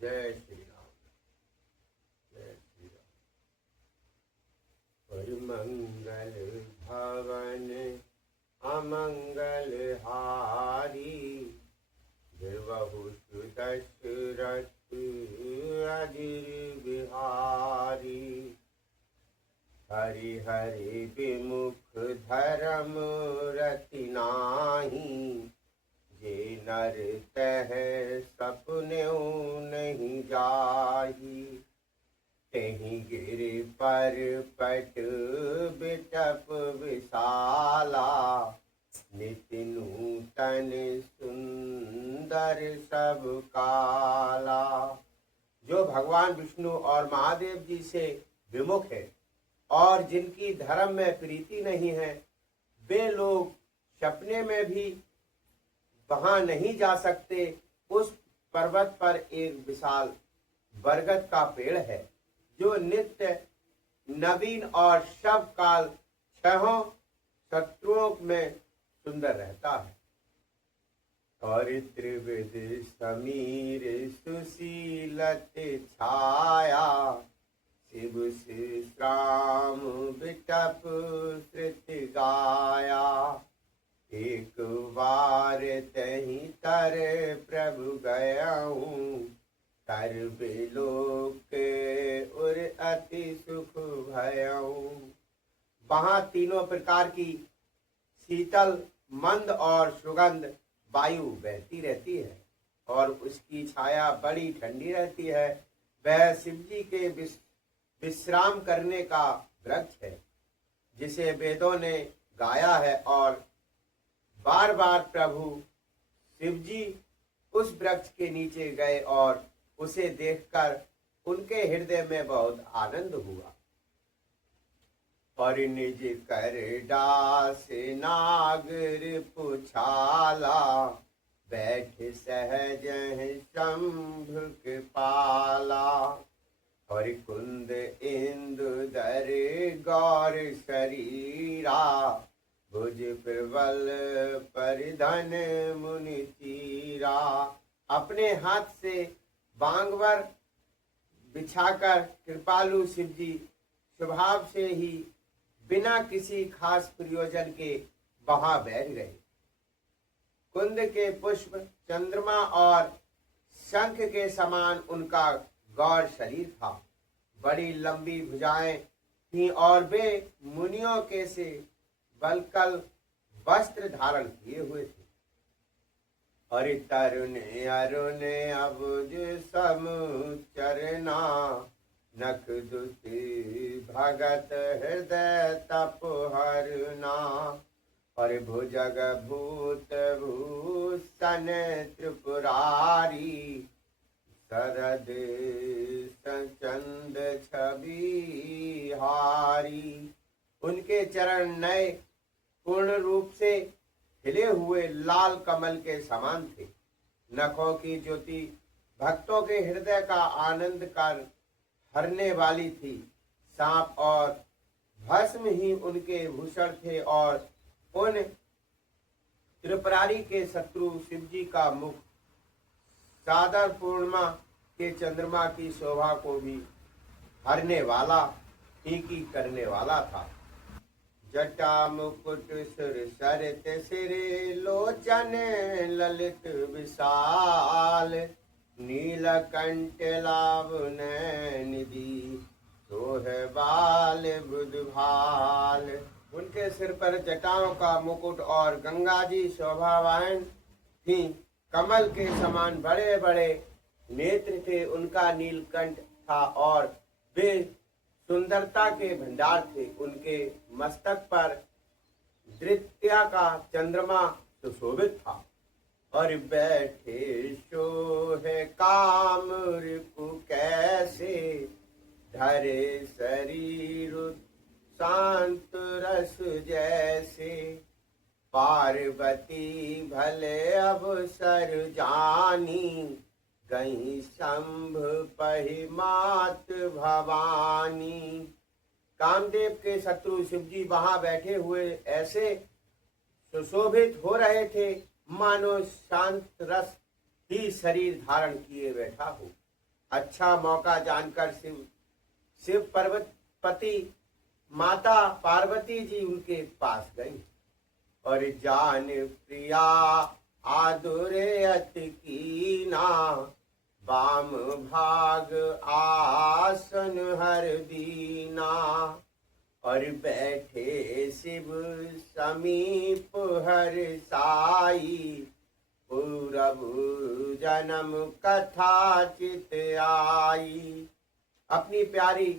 जय श्री राम, जय श्री राम। पर मंगल भवन अमंगल हारी, बिरबहु सुदशरथ अजिर बिहारी। हरि हरि विमुख धर्म रति नाही, जे नर तह सपनेऊ नहीं जाही। तेहि गिर पर पट बिटप विशाला, नित्य नूतन सुंदर सब काला। जो भगवान विष्णु और महादेव जी से विमुख है और जिनकी धर्म में प्रीति नहीं है, वे लोग सपने में भी वहां नहीं जा सकते। उस पर्वत पर एक विशाल बरगद का पेड़ है, जो नित्य नवीन और सब काल छहों शत्रुओं में सुंदर रहता है। और त्रिविध समीर सुशीलत छाया, शिव श्राम बिटप श्रुत गाया। एक बार तही तर प्रभु गयाऊं, तर बिलोक उर अति सुख भयाऊं। वहां तीनों प्रकार की शीतल मंद और सुगंध वायु बहती रहती है और उसकी छाया बड़ी ठंडी रहती है। वह शिव जी के विश्राम करने का वृक्ष है, जिसे वेदों ने गाया है। और बार बार प्रभु शिव जी उस वृक्ष के नीचे गए और उसे देखकर उनके हृदय में बहुत आनंद हुआ। और निज कर दास नागर पुछाला, बैठ सहज शंभ कृपाला। और कुंद इंदु दर गौर शरीरा, भुज प्रबल परिधन मुनि चीरा। अपने हाथ से बांगवर बिछाकर कृपालु शिव जी स्वभाव से ही बिना किसी खास प्रयोजन के वहां बैठ गए। कुंद के पुष्प, चंद्रमा और शंख के समान उनका गौर शरीर था। बड़ी लंबी भुजाएं थीं और वे मुनियों के से बलकल वस्त्र धारण किए हुए थे। और तरुण अरुण अबुज सम चरना, नख दुति भगत हृदय तप हरना। और भुजग भूत भूषण त्रिपुरारी, शरद चंद छवि हारी। उनके चरण नए पूर्ण रूप से खिले हुए लाल कमल के समान थे। नखों की ज्योति भक्तों के हृदय का आनंद कर हरने वाली थी। सांप और भस्म ही उनके भूषण थे और उन त्रिपुरारी के शत्रु शिव जी का मुख सादर पूर्णिमा के चंद्रमा की शोभा को भी हरने वाला, फीकी करने वाला था। जटा मुकुट सुर सरित सिरे, लोचन ललित विशाल। नीलकंठ लावन निधि, सोह बाल बुधभाल। उनके सिर पर जटाओं का मुकुट और गंगा जी शोभावान थी। कमल के समान बड़े बड़े नेत्र थे। उनका नीलकंठ था और वे सुंदरता के भंडार थे। उनके मस्तक पर द्वितीया का चंद्रमा सुशोभित था। और बैठे सोहे काम रिपु कैसे, धरे शरीर शांत रस जैसे। पार्वती भले अवसर जानी, गई शंभ पहि मात भवानी। कामदेव के शत्रु शिव जी वहां बैठे हुए ऐसे सुशोभित हो रहे थे मानो शांत रस ही शरीर धारण किए बैठा हो। अच्छा मौका जानकर शिव पार्वती माता पार्वती जी उनके पास गई और जान प्रिया आदुरे अति कीना, वाम भाग आसन हर दीना, और बैठे शिव समीप हर साई, पूरब जन्म कथा चित आई। अपनी प्यारी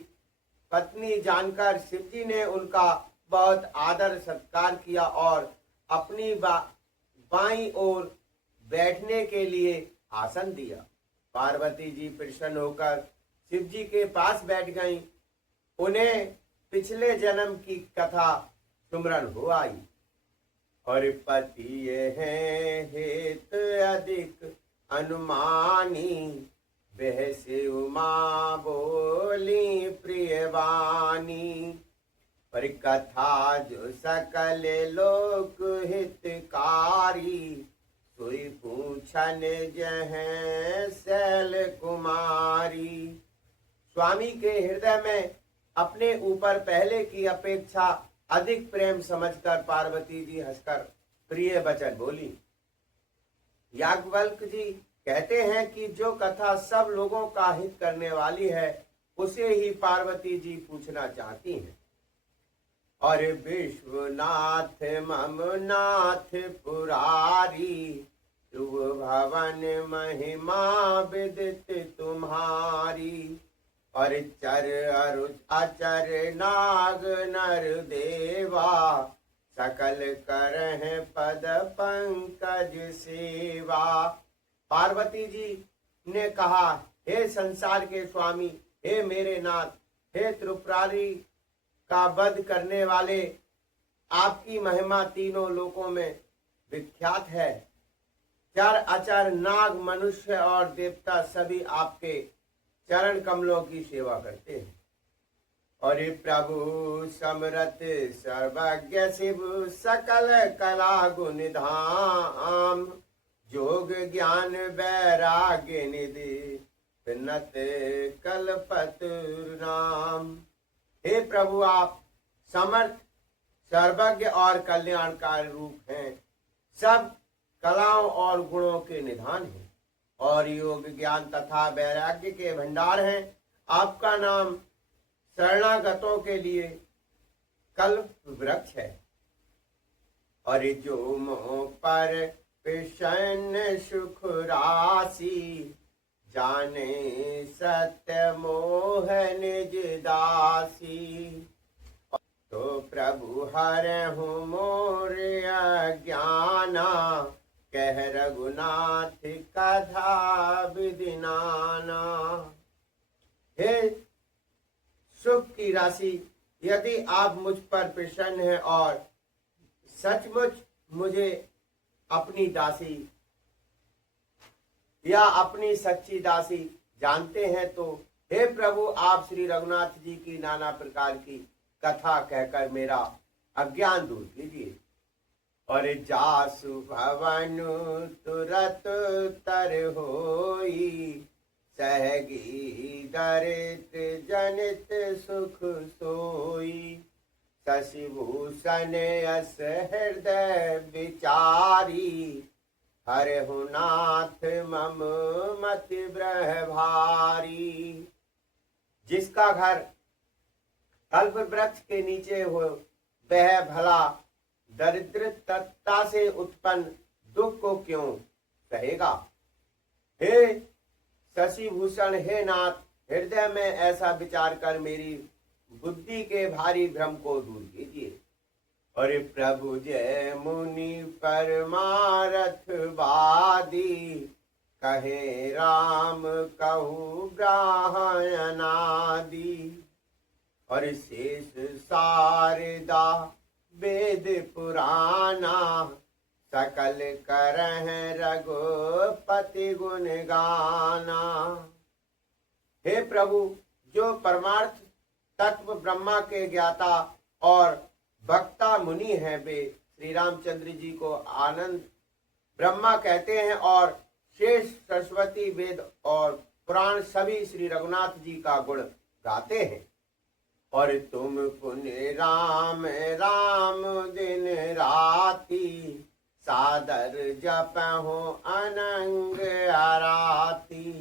पत्नी जानकर शिव जी ने उनका बहुत आदर सत्कार किया और अपनी बाईं ओर बैठने के लिए आसन दिया। पार्वती जी प्रसन्न होकर शिव जी के पास बैठ गईं। उन्हें पिछले जन्म की कथा सुमरन हो आई और पति ये हैं हेत अधिक अनुमानी, बहसे उमा बोली प्रियवानी, पर कथा जो सकल लोक हितकारी, सोई पूछन जह शैल कुमारी। स्वामी के हृदय में अपने ऊपर पहले की अपेक्षा अधिक प्रेम समझकर पार्वती जी हंसकर प्रिय वचन बोली। याज्ञवल्क्य जी कहते हैं कि जो कथा सब लोगों का हित करने वाली है उसे ही पार्वती जी पूछना चाहती हैं। और विश्वनाथ मम नाथ पुरारी, ध्रुव भवन महिमा विदित तुम्हारी, और चर अरुच अचर नाग नर देवा, सकल करह पद पंकज सेवा। पार्वती जी ने कहा, हे संसार के स्वामी, हे मेरे नाथ, हे त्रिपुरारी का वध करने वाले, आपकी महिमा तीनों लोकों में विख्यात है। चर अचर नाग मनुष्य और देवता सभी आपके चरण कमलों की सेवा करते हैं। और प्रभु समरथ सर्वज्ञ शिव, सकल कला गुण धाम, जोग ज्ञान वैराग्य निधि, नत कल्पतरु नाम। हे प्रभु, आप समर्थ सर्वज्ञ और कल्याणकारी रूप हैं, सब कलाओं और गुणों के निधान हैं और योग ज्ञान तथा वैराग्य के भंडार हैं। आपका नाम शरणागतों के लिए कल्प वृक्ष है। और जो मोह पर प्रसन्न सुख राशि, जाने सत्य मोह निज दासी, तो प्रभु हरहु मोर अज्ञाना, कह रघुनाथ कथा विदिनाना। हे सुख की राशि, यदि आप मुझ पर प्रसन्न हैं और सचमुच मुझे अपनी दासी या अपनी सच्ची दासी जानते हैं, तो हे प्रभु, आप श्री रघुनाथ जी की नाना प्रकार की कथा कहकर मेरा अज्ञान दूर कीजिए। और जासु भवनु तुरत तर होई, सहगी दरित जनित सुख सोई, शशिभूषण अस हृदय विचारी, हरहु नाथ मम मति ब्रह भारी। जिसका घर कल्प वृक्ष के नीचे हो, वह भला दरिद्रता से उत्पन्न दुख को क्यों सहेगा। हे शशिभूषण, हे नाथ, हृदय में ऐसा विचार कर मेरी बुद्धि के भारी भ्रम को दूर कीजिए। और प्रभु जय मुनि परमारथ वादी, कहे राम कहु ब्राह्मणादि, और शेष शारदा वेद पुराना, सकल करह रघुपति गुण गाना। हे प्रभु, जो परमार्थ तत्व ब्रह्मा के ज्ञाता और वक्ता मुनि हैं, वे श्री रामचंद्र जी को आनंद ब्रह्मा कहते हैं और शेष सरस्वती वेद और पुराण सभी श्री रघुनाथ जी का गुण गाते हैं। और तुम पुण्य राम राम दिन राती, सादर जपहु अनंग आराती।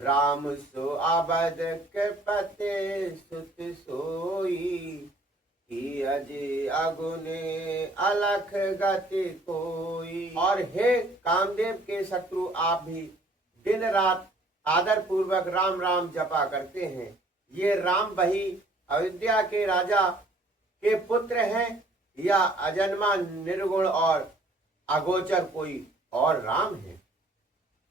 राम सो अबद कृपते सुत सोई, कि अजय अगुने अलख गति कोई। और हे कामदेव के शत्रु, आप भी दिन रात आदर पूर्वक राम राम जपा करते हैं। ये राम वही अयोध्या के राजा के पुत्र हैं या अजन्मा निर्गुण और अगोचर कोई और राम है।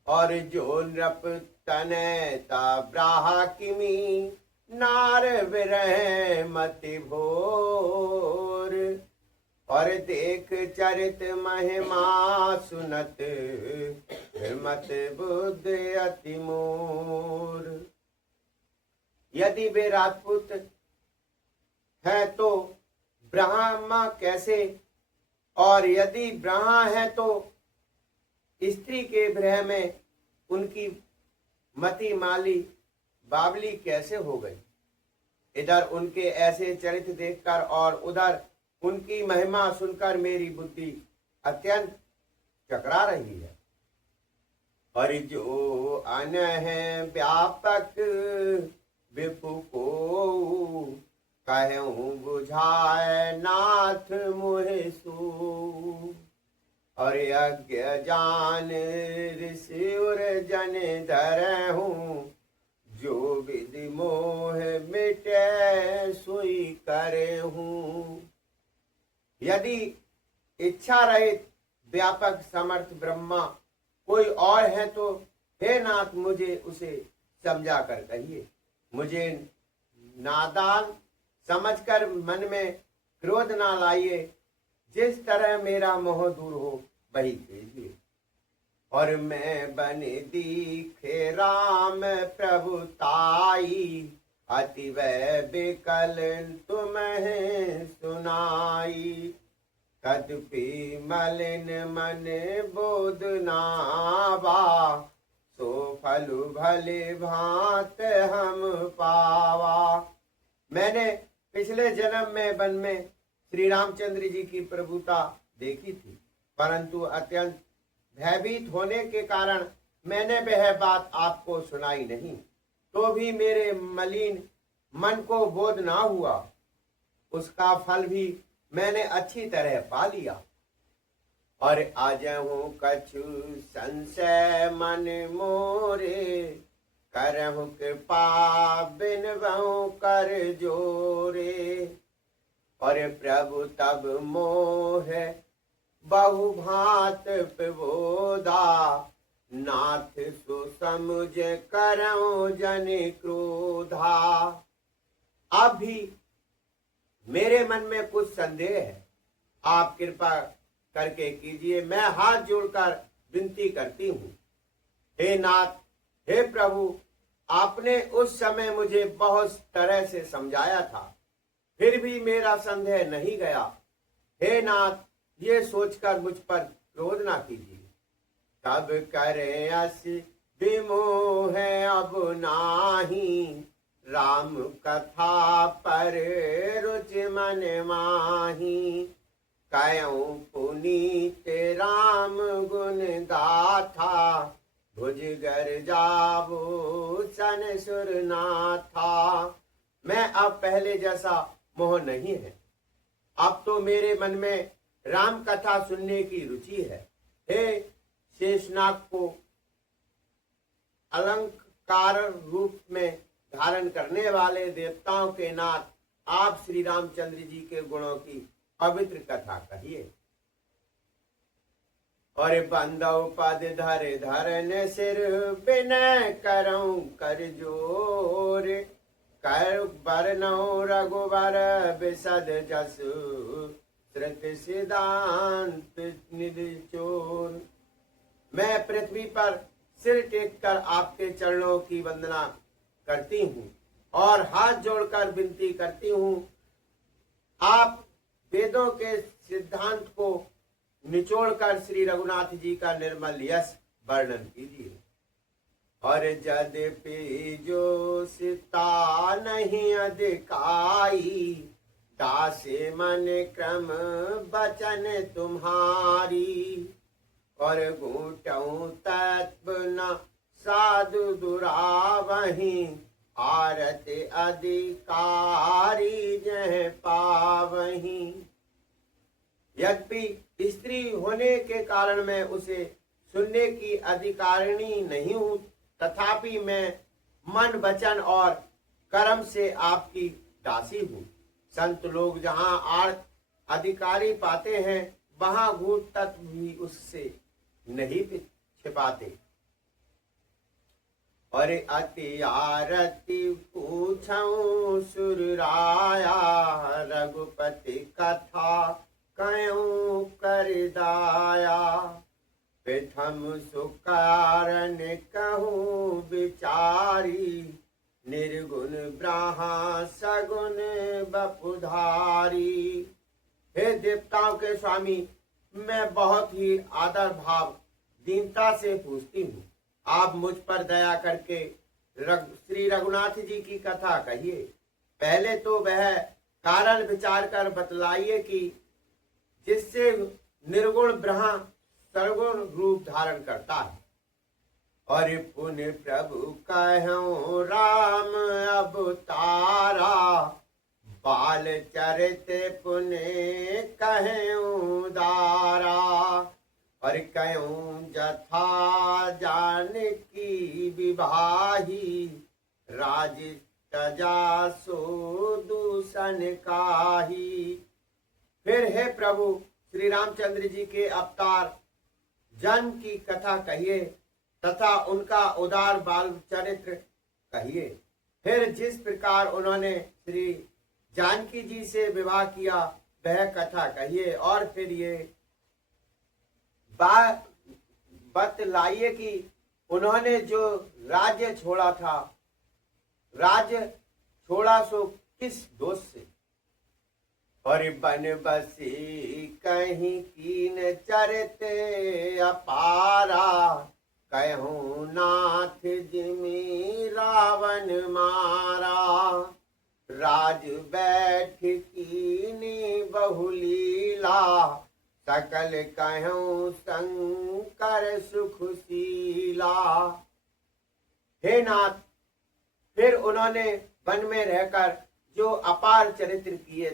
और जो नृप तनयता ब्राहा किमी, नार विरह मति भोर। और देख चरित महिमा सुनत, मत बुद्ध अति मोर। यदि वे राजपूत है तो ब्रह्मा कैसे, और यदि ब्रह्मा है तो स्त्री के विरह में उनकी मति माली बावली कैसे हो गई। इधर उनके ऐसे चरित्र देखकर और उधर उनकी महिमा सुनकर मेरी बुद्धि अत्यंत चकरा रही है। और जो अन है व्यापक विपु को, कहूँ बुझाए नाथ मोहे सू। और यज्ञ जान ऋषि उर जन धरहूँ, जो विधि मोह मिटे सुई करे हूँ। यदि इच्छा रहित व्यापक समर्थ ब्रह्मा कोई और है तो हे नाथ मुझे उसे समझा कर कहिए। मुझे नादान समझकर मन में क्रोध ना लाइए, जिस तरह मेरा मोह दूर हो वही कीजिए। और मैं बन दीखे राम प्रभुताई, अति वै बिकल तुम्हें सुनाई। कदपि मलिन मन बोध नावा, सो फलु भले भांत हम पावा। मैंने पिछले जन्म में वन में श्री रामचंद्र जी की प्रभुता देखी थी, परंतु अत्यंत भयभीत होने के कारण मैंने वह बात आपको सुनाई नहीं। तो भी मेरे मलिन मन को बोध ना हुआ, उसका फल भी मैंने अच्छी तरह पा लिया। और आजहु कछु संशय मन मोरे, करहु कृपा बिनवहु कर जोरे। और प्रभु तब मोह बहु भांत प्रबोधा, नाथ सो समुझ करऊं जन क्रोधा। अब भी मेरे मन में कुछ संदेह है, आप कृपा करके कीजिए। मैं हाथ जोड़कर विनती करती हूँ। हे नाथ, हे प्रभु, आपने उस समय मुझे बहुत तरह से समझाया था, फिर भी मेरा संदेह नहीं गया। हे नाथ, ये सोचकर मुझ पर क्रोध ना कीजिए। तब करे अस विमोह अब नाही, राम कथा पर रुचि मन माही। कहूँ पुनीत राम गुण गाथा, भुजगर जाबो सन सुर नाथा। मैं अब पहले जैसा मोह नहीं है, अब तो मेरे मन में राम कथा सुनने की रुचि है। हे शेषनाग को अलंकार रूप में धारण करने वाले देवताओं के नाथ, आप श्री रामचंद्र जी के गुणों की पवित्र कथा कहिए। और बंदव पद धर धरन सिर, बिनय करऊं कर जोर। कर बरनौ रघुवर बिसद जसु, श्रुत सिद्धांत निधि चोर। मैं पृथ्वी पर सिर टेक कर आपके चरणों की वंदना करती हूँ और हाथ जोड़कर विनती करती हूँ, आप वेदों के सिद्धांत को निचोड़कर श्री रघुनाथ जी का निर्मल यश वर्णन कीजिए। और यद्यपि जो सीता नहीं अधिकाई, दासे मन क्रम बचन तुम्हारी। और घूटऊं तत्व न साधु दुरावही, आरत अधिकारी जह पावही। यद्यपि स्त्री होने के कारण मैं उसे सुनने की अधिकारिणी नहीं हूँ, तथापि मैं मन वचन और कर्म से आपकी दासी हूँ। संत लोग जहाँ आर्थ अधिकारी पाते हैं, वहाँ गूढ़ तत्व भी उससे नहीं छिपाते। और अति आरती पूछऊं सुरराया, रघुपति कथा कयूं कर दाया। प्रथम सुकारण कहूँ विचारी, निर्गुण ब्रह्मा सगुण बपुधारी। हे देवताओं के स्वामी, मैं बहुत ही आदर भाव दीनता से पूछती हूँ, आप मुझ पर दया करके श्री रघुनाथ जी की कथा कहिए। पहले तो वह कारण विचार कर बतलाइए कि जिससे निर्गुण ब्रह्म सर्वगुण रूप धारण करता है। और पुण्य प्रभु कहूँ राम अवतारा, बाल चरित पुण्य कहूँ दारा। और कहूँ जथा जानकी विवाही, राज तजा सो दूषण काही। फिर हे प्रभु श्री रामचंद्र जी के अवतार जन्म की कथा कहिए तथा उनका उदार बाल चरित्र कहिए। फिर जिस प्रकार उन्होंने श्री जानकी जी से विवाह किया वह कथा कहिए। और फिर ये बात बतलाइए कि उन्होंने जो राज्य छोड़ा था, राज्य छोड़ा सो किस दोष से। और बन बसी कहीं कीन चरित अपारा, कहूँ नाथ जिमी रावण मारा। राज बैठ कीनी बहुलीला, सकल कहूँ शंकर सुखशीला। हे नाथ, फिर उन्होंने वन में रहकर जो अपार चरित्र किए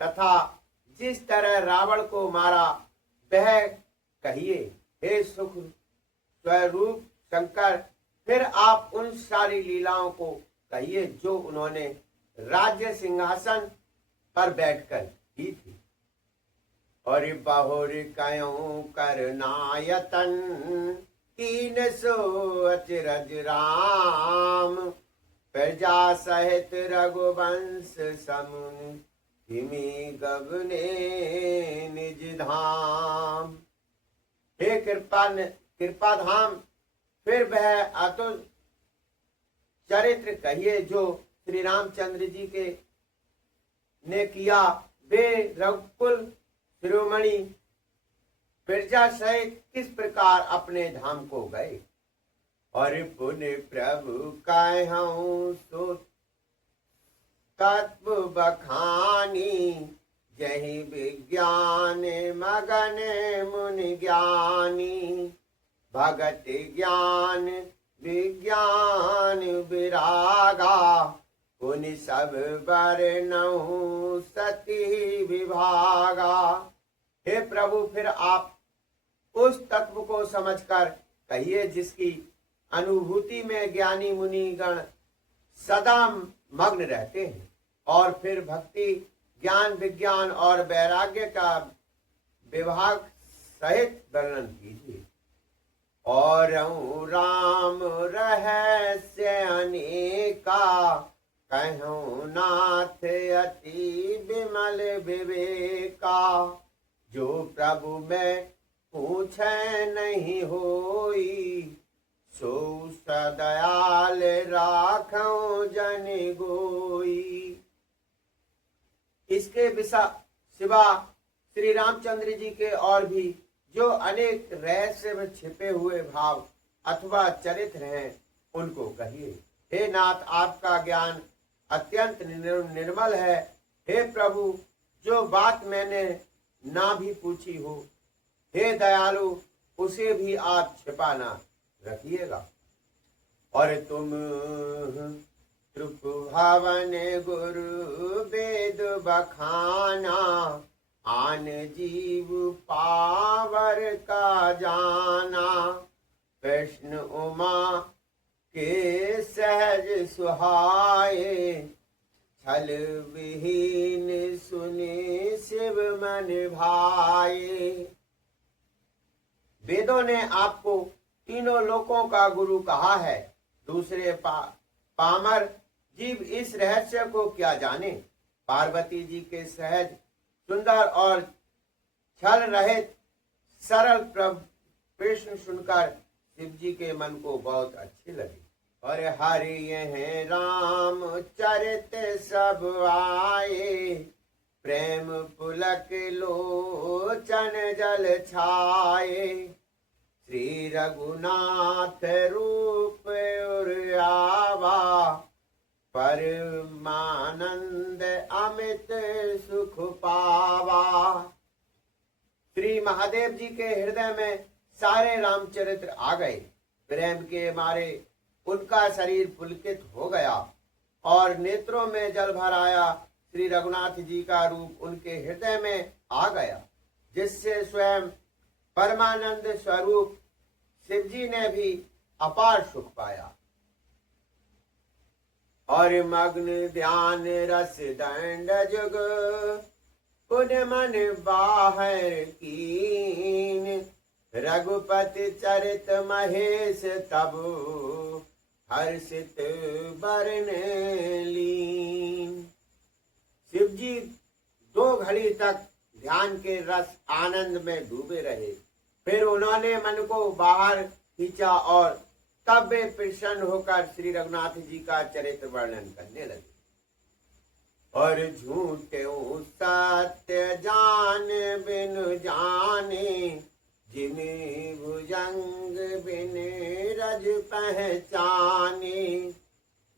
तथा जिस तरह रावण को मारा वह कहिए। हे सुख स्वरूप शंकर, फिर आप उन सारी लीलाओं को कहिए जो उन्होंने राज्य सिंहासन पर बैठकर की थी। और बहुर कयूं करनायतन, तीन सो अचरज राम। प्रजा सहित रघुवंश समुन, हिमी गगने निज धाम। हे कृपा धाम, फिर वह अतुल चरित्र कहिए जो श्री रामचंद्र जी के ने किया। वे रघुकुल शिरोमणि प्रजा सहित किस प्रकार अपने धाम को गए। और पुण्य प्रभु कहूँ सो तत्व बखानी, जही विज्ञान मगन मुनि ज्ञानी। भगत ज्ञान विज्ञान विरागा, पुनि सब बरनहु सती विभागा। हे प्रभु, फिर आप उस तत्व को समझकर कहिए जिसकी अनुभूति में ज्ञानी मुनि गण सदा मग्न रहते हैं। और फिर भक्ति ज्ञान विज्ञान और वैराग्य का विभाग सहित वर्णन कीजिए। और राम रहस्य अनेका, कहूँ नाथ अति विमल विवेका। जो प्रभु में पूछे नहीं होई, सो सदयाल राखूं जन गोई। इसके सिवा श्री रामचंद्र जी के और भी जो अनेक रहस्य में छिपे हुए भाव अथवा चरित्र हैं उनको कहिए। हे नाथ, आपका ज्ञान अत्यंत निर्मल है। हे प्रभु, जो बात मैंने ना भी पूछी हो, हे दयालु, उसे भी आप छिपा ना रखिएगा। और तुम त्रुप भावन गुरु वेद बखाना, आन जीव पावर का जाना। कृष्ण उमा के सहज सुहाए, छल विहीन सुने शिव मन भाए। वेदों ने आपको तीनों लोकों का गुरु कहा है। दूसरे पामर जीव इस रहस्य को क्या जाने। पार्वती जी के सहज सुंदर और छल रहित सरल प्रश्न सुनकर शिव जी के मन को बहुत अच्छी लगी। और हरि यह राम चरित सब आए, प्रेम पुलक लोचन जल छाए। श्री रघुनाथ रूप उर्यावा, परमानंद अमित सुख पावा। श्री महादेव जी के हृदय में सारे रामचरित्र आ गए। प्रेम के मारे उनका शरीर पुलकित हो गया और नेत्रों में जल भर आया। श्री रघुनाथ जी का रूप उनके हृदय में आ गया, जिससे स्वयं परमानंद स्वरूप शिव जी ने भी अपार सुख पाया। और मग्न ध्यान रस दंड जुग, पुन मन बाहर कीन। रघुपति चरित महेश तब, हर्षित बरन लीन। शिव जी 2 घड़ी तक ध्यान के रस आनंद में डूबे रहे। फिर उन्होंने मन को बाहर खींचा और तब वे प्रसन्न होकर श्री रघुनाथ जी का चरित्र वर्णन करने लगे। और झूठे सत्य जान बिन जाने, जिन्हें भुजंग बिन रज पहचाने।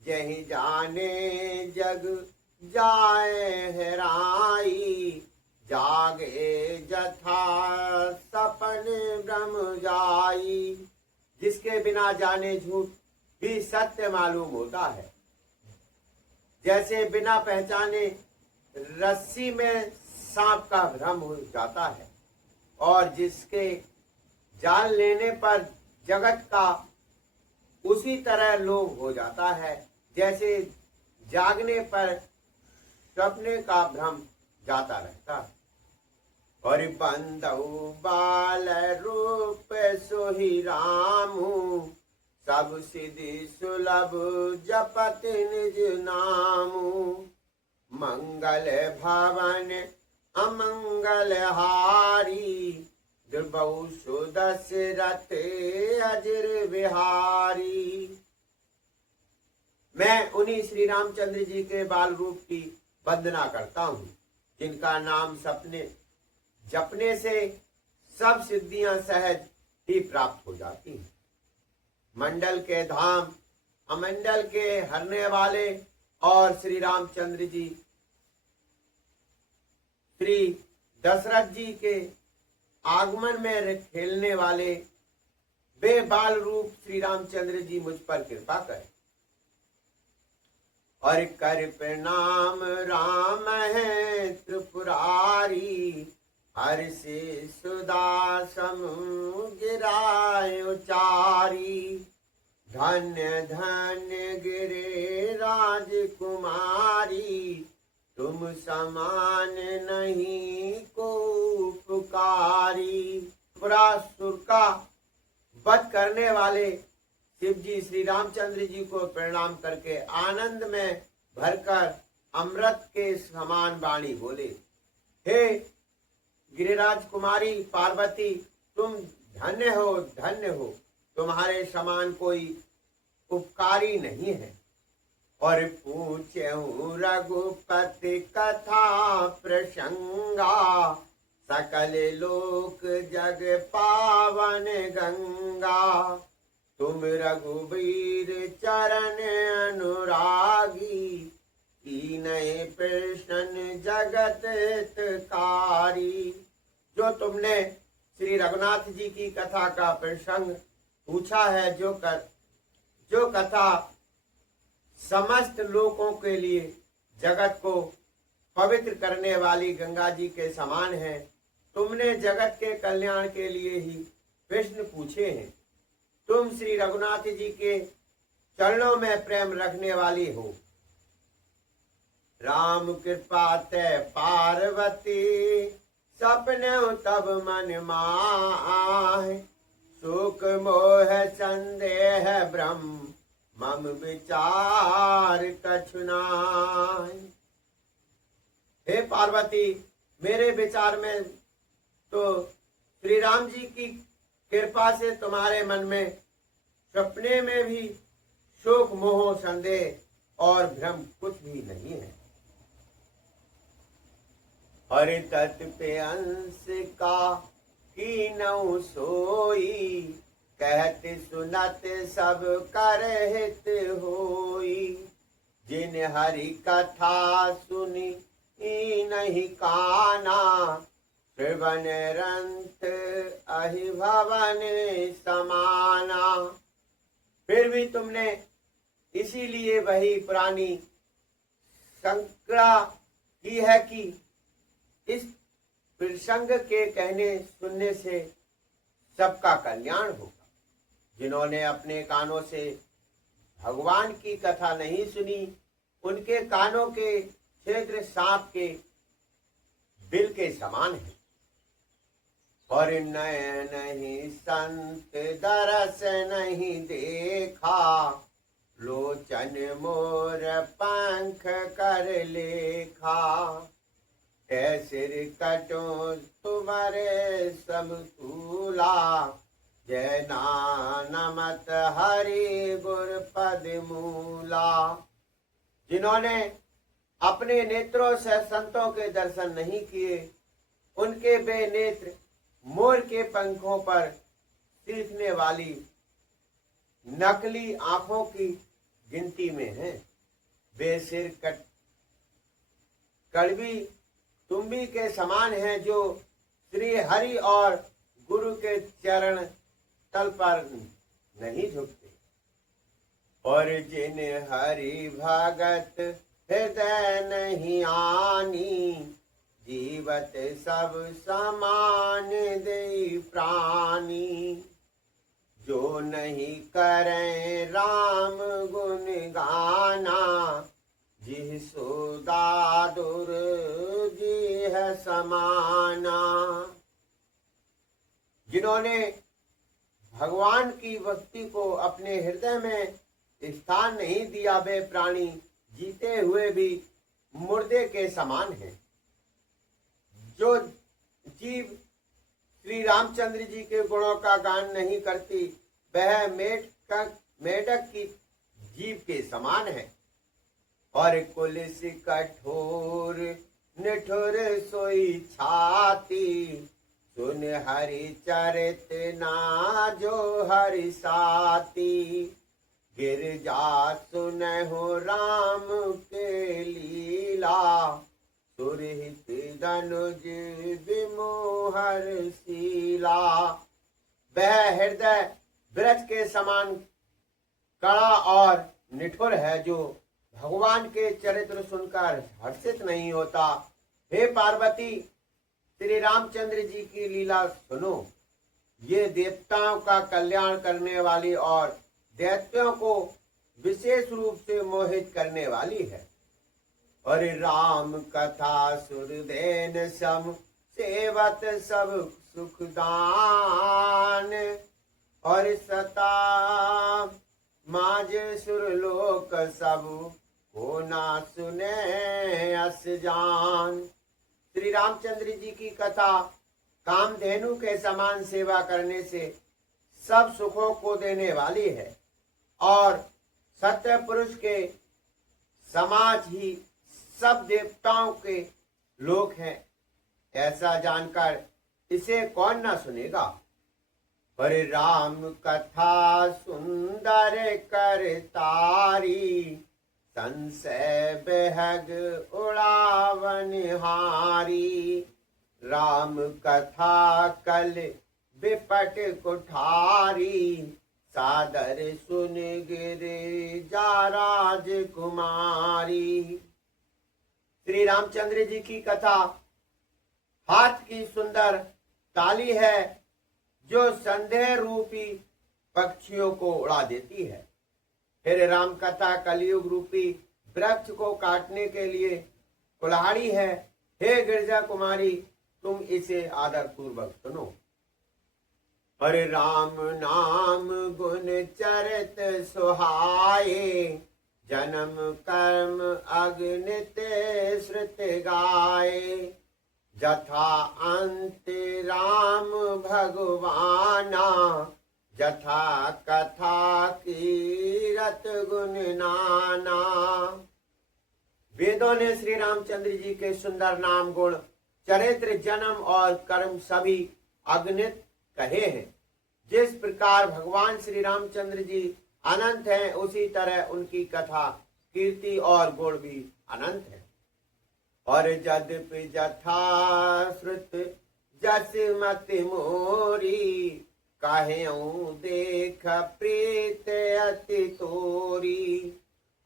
जहि जाने जग जाए हेराई, जागे जथा सपन ब्रह्म जाई। जिसके बिना जाने झूठ भी सत्य मालूम होता है। जैसे बिना पहचाने रस्सी में सांप का भ्रम हो जाता है, और जिसके जान लेने पर जगत का उसी तरह लोभ हो जाता है, जैसे जागने पर सपने का भ्रम जाता रहता है। और बंदऊ बाल रूप सोहि रामू, सब सिद्धि सुलभ जपत निज नामू। मंगल भवन अमंगल हारी, दुर्बहु सुदशरथ अजिर बिहारी। मैं उन्हीं श्री रामचंद्र जी के बाल रूप की वंदना करता हूँ, जिनका नाम सपने जपने से सब सिद्धियां सहज ही प्राप्त हो जाती हैं। मंडल के धाम, अमंडल के हरने वाले और श्री रामचंद्र जी, श्री दशरथ जी के आगमन में खेलने वाले वे बाल रूप श्री रामचंद्र जी मुझ पर कृपा करें। और कर प्रणाम राम है त्रिपुरारी, हर से सुदा गिराय उचारी। धन्य धन्य गिरे राजकुमारी, तुम समान नहीं को पुकारी। पुरासुर का वध करने वाले शिव जी श्री रामचंद्र जी को प्रणाम करके आनंद में भरकर अमृत के समान वाणी बोले। हे गिरिराज कुमारी पार्वती, तुम धन्य हो, तुम्हारे समान कोई उपकारी नहीं है। और पूछूं रघुपति कथा प्रसंगा, सकल लोक जग पावन गंगा। तुम रघुबीर चरण अनुरागी, कीनहि प्रश्न जगत हितकारी। जो तुमने श्री रघुनाथ जी की कथा का प्रसंग पूछा है, जो कथा समस्त लोकों के लिए जगत को पवित्र करने वाली गंगा जी के समान है, तुमने जगत के कल्याण के लिए ही प्रश्न पूछे हैं। तुम श्री रघुनाथ जी के चरणों में प्रेम रखने वाली हो। राम कृपा ते पार्वती, सपने तब मन माहि, सुख मोह संदेह ब्रह्म मम विचार कछु नाहि। हे पार्वती, मेरे विचार में तो श्री राम जी की कृपा से तुम्हारे मन में सपने में भी शोक मोह संदेह और भ्रम कुछ भी नहीं है। हरि तत् पे अंश का कीनऊ सोई, कहत सुनत सब कर हित होई। जिन हरि कथा सुनी नहीं काना, श्रवण रंत अहि भवन समाना। फिर भी तुमने इसीलिए वही पुरानी शंका की है कि इस प्रसंग के कहने सुनने से सबका कल्याण होगा। जिन्होंने अपने कानों से भगवान की कथा नहीं सुनी, उनके कानों के क्षेत्र सांप के बिल के समान है। और नयन नहीं संत दरस नहीं देखा, लोचन मोर पंख कर लेखा। सिर कटो तुम्हारे सब तूला, जय नानमत हरि गुर पद मूला। जिन्होंने अपने नेत्रों से संतों के दर्शन नहीं किए, उनके वे नेत्र मोर के पंखों पर सीखने वाली नकली आंखों की गिनती में हैं। वे सिर कड़वी तुम्बी के समान हैं, जो श्री हरि और गुरु के चरण तल पर नहीं झुकते। और जिन हरि भगत हृदय नहीं आनी, जीवत सब समान दे प्राणी। जो नहीं करें राम गुण गाना, जिह सोदादुर जी है समाना। जिन्होंने भगवान की भक्ति को अपने हृदय में स्थान नहीं दिया, वे प्राणी जीते हुए भी मुर्दे के समान हैं। जो जीव श्री रामचंद्र जी के गुणों का गान नहीं करती, वह मेढक की जीव के समान है। और कुलिस कठोर निठुर सोई छाती, सुन हरि चरित ना जो हरि साती। गिरजा सुन हो राम के लीला, सुरहित धनुज विमोहर शीला। वह हृदय ब्रज के समान कड़ा और निठुर है, जो भगवान के चरित्र सुनकर हर्षित नहीं होता। हे पार्वती, श्री रामचंद्र जी की लीला सुनो। ये देवताओं का कल्याण करने वाली और दैत्यों को विशेष रूप से मोहित करने वाली है। और राम कथा सुरदेन सम, सेवत सब सुखदान। और सता माज सुरलोक सब, को ना सुने अस जान। श्री रामचंद्र जी की कथा कामधेनु के समान सेवा करने से सब सुखों को देने वाली है, और सत्य पुरुष के समाज ही सब देवताओं के लोक हैं। ऐसा जानकर इसे कौन ना सुनेगा। हरे राम कथा सुंदर करतारी, संशय बेहग उड़ावनहारी। राम कथा कल विपट कुठारी, सादर सुन गिरिजा राजकुमारी। श्री रामचंद्र जी की कथा हाथ की सुंदर ताली है जो संदेह रूपी पक्षियों को उड़ा देती है। फिर राम कथा कलयुग रूपी वृक्ष को काटने के लिए कुल्हाड़ी है। हे गिरजा कुमारी, तुम इसे आदर पूर्वक सुनो। हरे राम नाम गुण चरित सुहाए, जन्म कर्म अगणित श्रुत गाए। जथा अंत राम भगवाना, जथा कथा कीरत गुण नाना। वेदों ने श्री रामचंद्र जी के सुंदर नाम, गुण, चरित्र, जन्म और कर्म सभी अगणित कहे हैं। जिस प्रकार भगवान श्री रामचंद्र जी अनंत हैं, उसी तरह उनकी कथा, कीर्ति और गुण भी अनंत है। और यद्यपि जथा श्रुत जस मत मोरी, कहूँ देख प्रीत अति तोरी।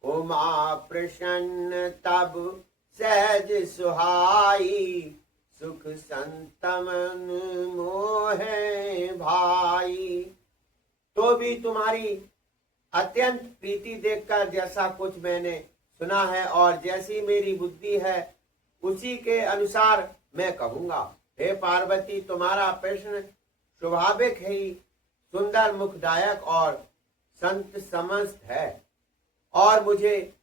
उमा प्रसन्न तब सहज सुहाई, सुख संतमन मोहे भाई। तो भी तुम्हारी अत्यंत प्रीति देखकर जैसा कुछ मैंने सुना है और जैसी मेरी बुद्धि है, उसी के अनुसार मैं कहूंगा। हे पार्वती, तुम्हारा प्रश्न स्वाभाविक ही सुंदर, मुखदायक और संत समस्त है और मुझे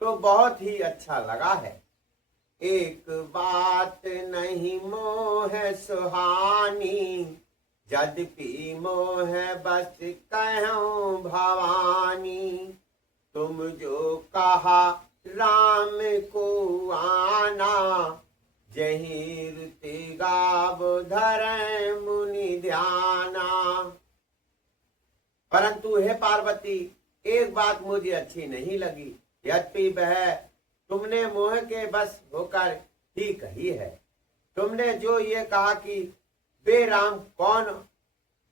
तो बहुत ही अच्छा लगा है। एक बात नहीं मोह सुहानी, यद्यपि मोह बस कहूँ भवानी। तुम जो कहा राम को आना, जहीं ऋति गाव धरे मुनि ध्याना। परंतु हे पार्वती, एक बात मुझे अच्छी नहीं लगी, यद्यपि वह तुमने मोह के बस होकर ही कही है। तुमने जो ये कहा कि वे राम कौन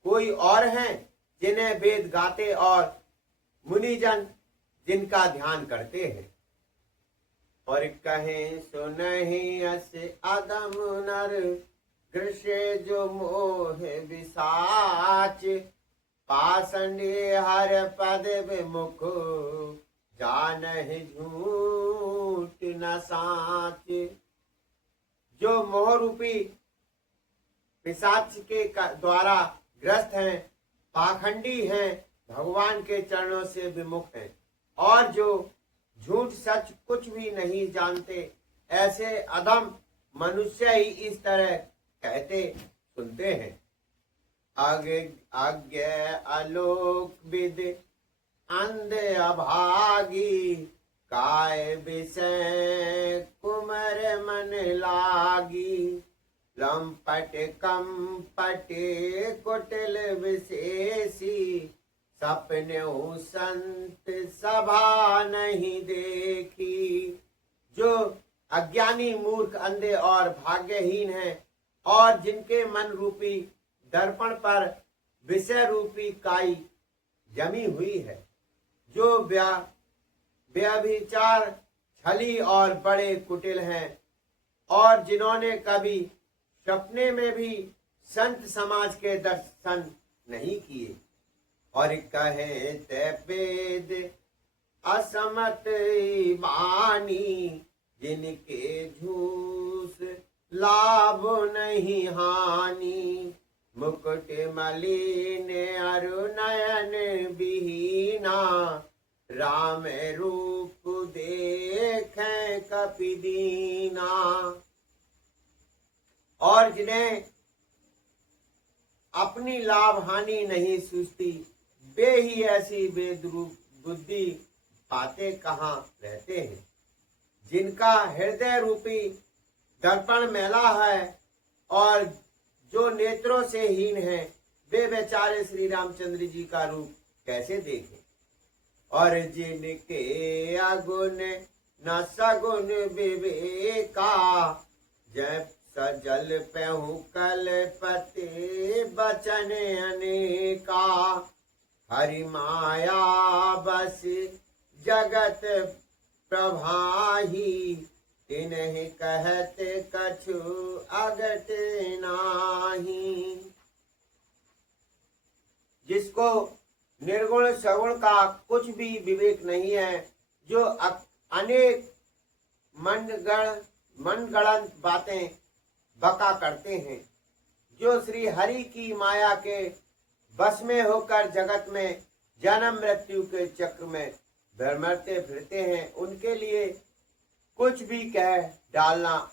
कोई और हैं जिन्हें वेद गाते और मुनिजन जिनका ध्यान करते हैं। और कहें सुनहि अस अदम नर, घृष्य जो मोह विसाच। पाषंडे हर पद विमुख, जानहि झूठ न साच। जो मोह रूपी पिशाच के द्वारा ग्रस्त हैं, पाखंडी हैं, भगवान के चरणों से विमुख हैं और जो झूठ सच कुछ भी नहीं जानते, ऐसे अधम मनुष्य ही इस तरह कहते सुनते हैं। आज्ञा आलोक विद अंध अभागी, काय विषय कुमर मन लागी। लंपट कंपट कुटिल विशेषी, सपने संत सभा नहीं देखी। जो अज्ञानी, मूर्ख, अंधे और भाग्यहीन हैं और जिनके मन रूपी दर्पण पर विषय रूपी काई जमी हुई है। जो व्यभिचार, छली और बड़े कुटिल हैं और जिन्होंने कभी सपने में भी संत समाज के दर्शन नहीं किए। और कहे ते वेद असमत वाणी, जिनके झूस लाभ नहीं हानि। मुकुट मलिन अरु नयन विहीना, राम रूप देखें कपि दीना। और जिन्हें अपनी लाभ हानि नहीं सूझती, वे ही ऐसी बेद्रूप बुद्धि पाते कहाँ रहते हैं। जिनका हृदय रूपी दर्पण मैला है और जो नेत्रों से हीन है, वे बेचारे श्री रामचंद्र जी का रूप कैसे देखें। और जिनके अगुण न सगुण विवेका, जब सजल पहु कलपति बचन अनेका। हरि माया बस जगत प्रभाही, तिन्हि कहत कछु अगट नाही। जिसको निर्गुण सगुण का कुछ भी विवेक नहीं है, जो अनेक मनगढ़ंत बातें बका करते हैं, जो श्री हरि की माया के बस में होकर जगत में जन्म मृत्यु के चक्र में भ्रमरते फिरते हैं, उनके लिए कुछ भी कह डालना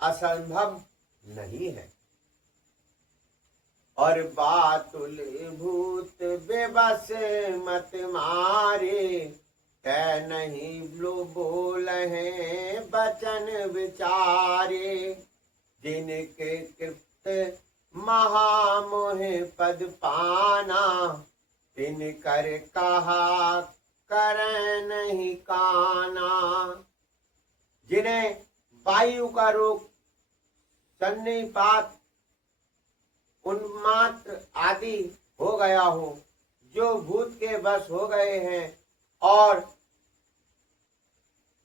असंभव नहीं है। और बातुल भूत बेबस मत मारे, तै नहीं बोल हैं बचन विचारे। जिनके कृत महामोह पद पाना, तिन कर कहा कर नहीं काना। जिन्हें वायु का रोग, सन्निपात, उन्मात्र आदि हो गया हो, जो भूत के वश हो गए हैं और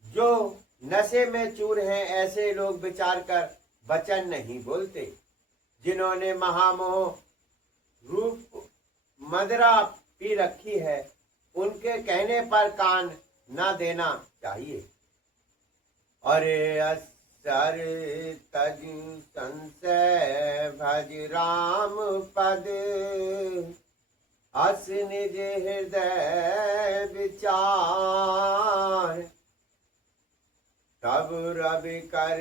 जो नशे में चूर हैं, ऐसे लोग विचार कर वचन नहीं बोलते। जिन्होंने महामोह रूप मदिरा पी रखी है, उनके कहने पर कान न देना चाहिए। अरे असर तज संशय भज राम पद, अस निज हृदय विचार। तब रवि कर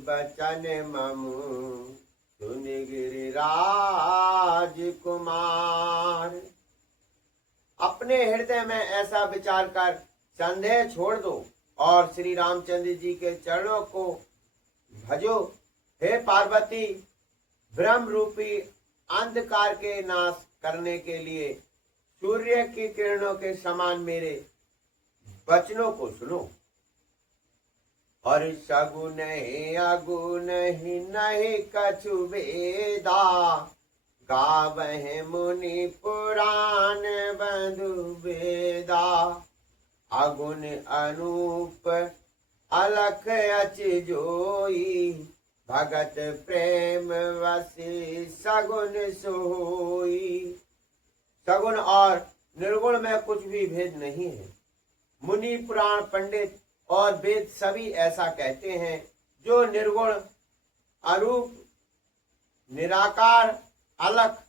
बचन ममु, सुन गिरिराज कुमार। अपने हृदय में ऐसा विचार कर संदेह छोड़ दो और श्री रामचंद्र जी के चरणों को भजो। हे पार्वती, ब्रह्म रूपी अंधकार के नाश करने के लिए सूर्य की किरणों के समान मेरे वचनों को सुनो। और सगुन अगुन ही नहीं कछु वेदा, गावहि मुनि पुराण बंधु वेदा। अगुण अनूप अलख अच जोई, भगत प्रेम वसी सगुन सोई। सगुण और निर्गुण में कुछ भी भेद नहीं है। मुनि पुराण पंडित और वेद सभी ऐसा कहते हैं। जो निर्गुण, अरूप, निराकार, अलख,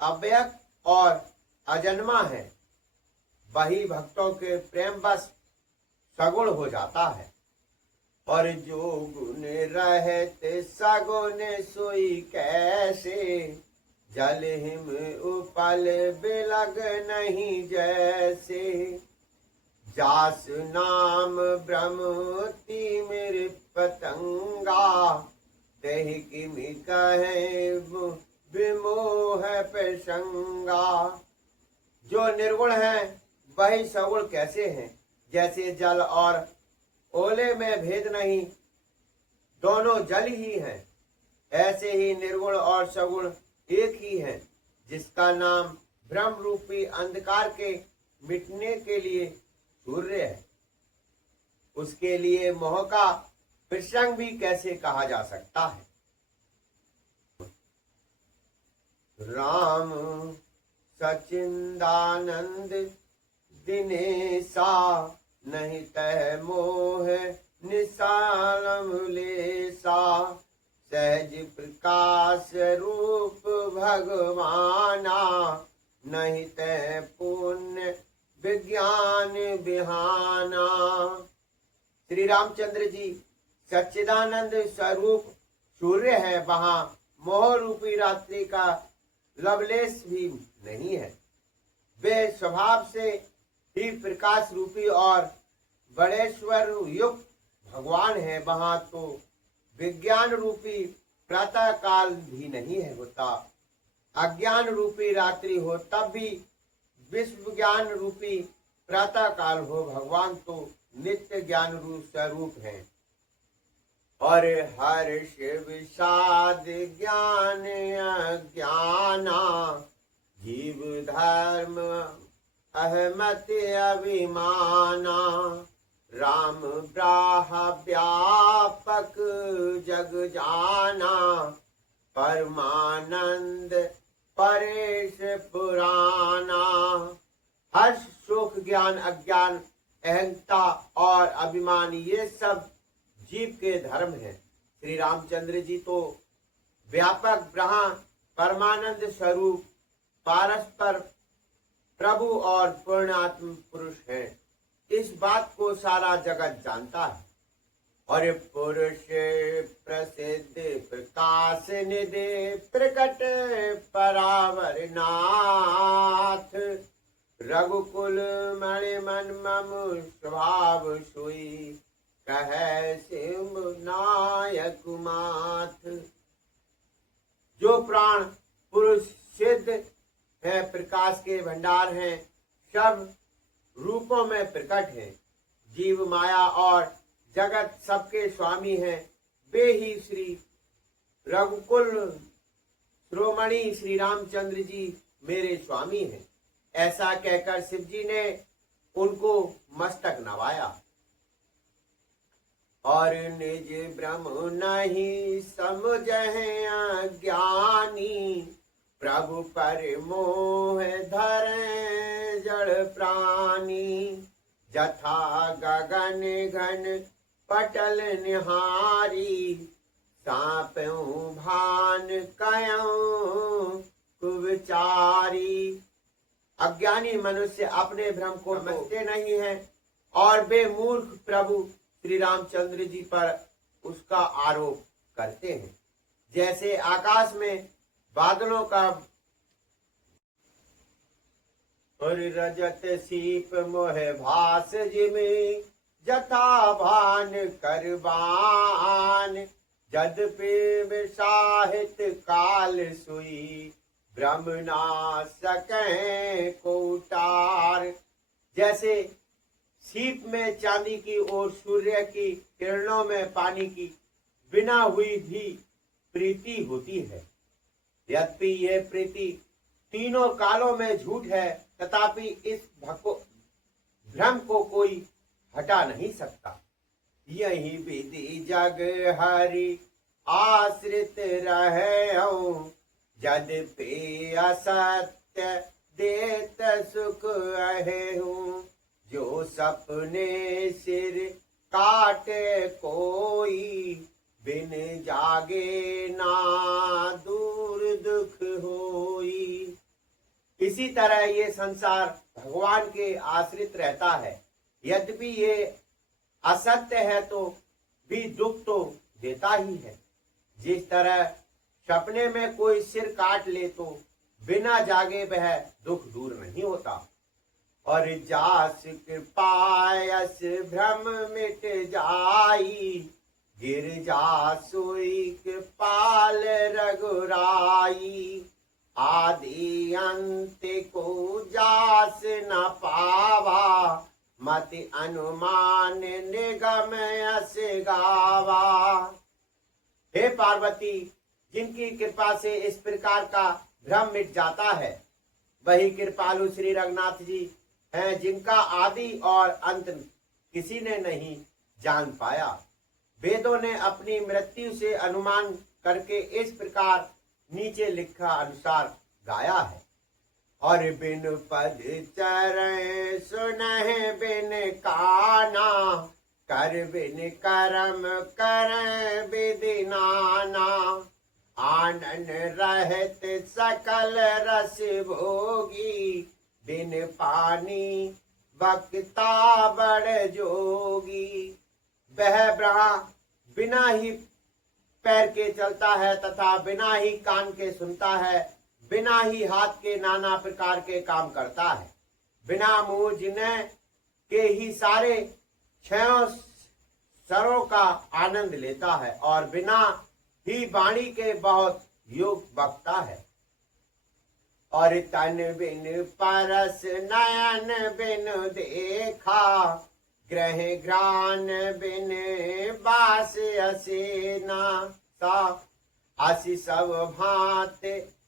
अव्यक्त और अजन्मा है, वही भक्तों के प्रेम बस सगुण हो जाता है। और जो गुण रहते सगुण सोई कैसे, जल हिम उपल बिलग नहीं जैसे। जास नाम ब्रह्म तिमिर पतंगा, तहि किमि कहे विमोह प्रसंगा। जो निर्गुण है वही सगुण कैसे हैं, जैसे जल और ओले में भेद नहीं, दोनों जल ही हैं। ऐसे ही निर्गुण और सगुण एक ही है, जिसका नाम ब्रह्म रूपी अंधकार के मिटने के लिए सूर्य है। उसके लिए मोह का प्रसंग भी कैसे कहा जा सकता है। राम सचिंदानंद दिनेशा, नहीं तह मोह निसालम लेसा। सहज प्रकाश रूप भगवाना, नहीं तह पुण्य विज्ञान बिहाना। श्री रामचंद्र जी सच्चिदानंद स्वरूप सूर्य है, वहां मोह रूपी रात्रि का लवलेश भी नहीं है। वे स्वभाव से ही प्रकाश रूपी और बड़ेश्वर युक्त भगवान है, वहां तो विज्ञान रूपी प्रातः काल भी नहीं है होता। अज्ञान रूपी रात्रि हो तब भी विश्व ज्ञान रूपी प्रातः काल हो, भगवान तो नित्य ज्ञान रूप स्वरूप है। और हर्ष विषाद ज्ञान अज्ञाना, जीव धर्म अहमत अभिमाना, राम ब्राह व्यापक जग जाना, परमानंद परेश पुराना। हर्ष शोक ज्ञान अज्ञान अहंता और अभिमान ये सब जीव के धर्म हैं। श्री रामचंद्र जी तो व्यापक ब्रह्म परमानंद स्वरूप पारस्पर प्रभु और पूर्णात्म पुरुष हैं। इस बात को सारा जगत जानता है। और पुरुष प्रसिद्ध प्रकाश निधि प्रकट परावर नाथ, रघुकुल मणि मन मम स्वभाव सोई, कहे सिंह नायक माथ। जो प्राण पुरुष सिद्ध है, प्रकाश के भंडार हैं, सब रूपों में प्रकट है, जीव माया और जगत सबके स्वामी हैं, वे ही श्री रघुकुल श्रोमणी श्री रामचंद्र जी मेरे स्वामी हैं। ऐसा कहकर शिव जी ने उनको मस्तक नवाया। और निज ब्रह्म नहीं समझे अज्ञानी, प्रभु पर मोह धरे जड़ प्राणी, जथा गगन घन पटल निहारी, साप्यों भान कयों कुविचारी। अज्ञानी मनुष्य अपने भ्रम को समझते नहीं है और वे मूर्ख प्रभु श्री रामचंद्र जी पर उसका आरोप करते हैं। जैसे आकाश में बादलों का और रजत सीप मोह भास जिमे, जथा भान करबान, जदपि साहित काल सुई, ब्रह्म ना सके कोटार। जैसे सीप में चांदी की और सूर्य की किरणों में पानी की बिना हुई भी प्रीति होती है। यद्यपि ये प्रीति तीनों कालों में झूठ है, तथापि इस भ्रम को कोई हटा नहीं सकता। यही विधि जग हरि आश्रित रहे, यद्यपि असत्य देत सुख अहेहूं, जो सपने सिर काटे कोई, बिन जागे ना दूर दुख होई। इसी तरह ये संसार भगवान के आश्रित रहता है। यद्यपि ये असत्य है तो भी दुख तो देता ही है। जिस तरह सपने में कोई सिर काट ले तो बिना जागे वह दुख दूर नहीं होता। और जास कृपायस भ्रम मिट जाई, गिर जासुई कृपाल रघुराई, आदि अंत को जास न पावा, मति अनुमान निगम यस गावा। हे पार्वती, जिनकी कृपा से इस प्रकार का भ्रम मिट जाता है, वही कृपालु श्री रघुनाथ जी हैं, जिनका आदि और अंत किसी ने नहीं जान पाया। वेदों ने अपनी मृत्यु से अनुमान करके इस प्रकार नीचे लिखा अनुसार गाया है। और बिन पद चरण सुनह बिन काना, कर बिन करम कर विधि नाना, आनन रहत सकल रस भोगी, बिन पानी बक्ता बड़ जोगी। वह ब्रह्मा बिना ही पैर के चलता है तथा बिना ही कान के सुनता है, बिना ही हाथ के नाना प्रकार के काम करता है, बिना मुंह जिन्हें के ही सारे छयों स्वरों का आनंद लेता है और बिना ही वाणी के बहुत योग बकता है। और तन बिन परस नयन बिन देखा, ग्रह ग्रान बिन बास असेना सा, आसी सब भांत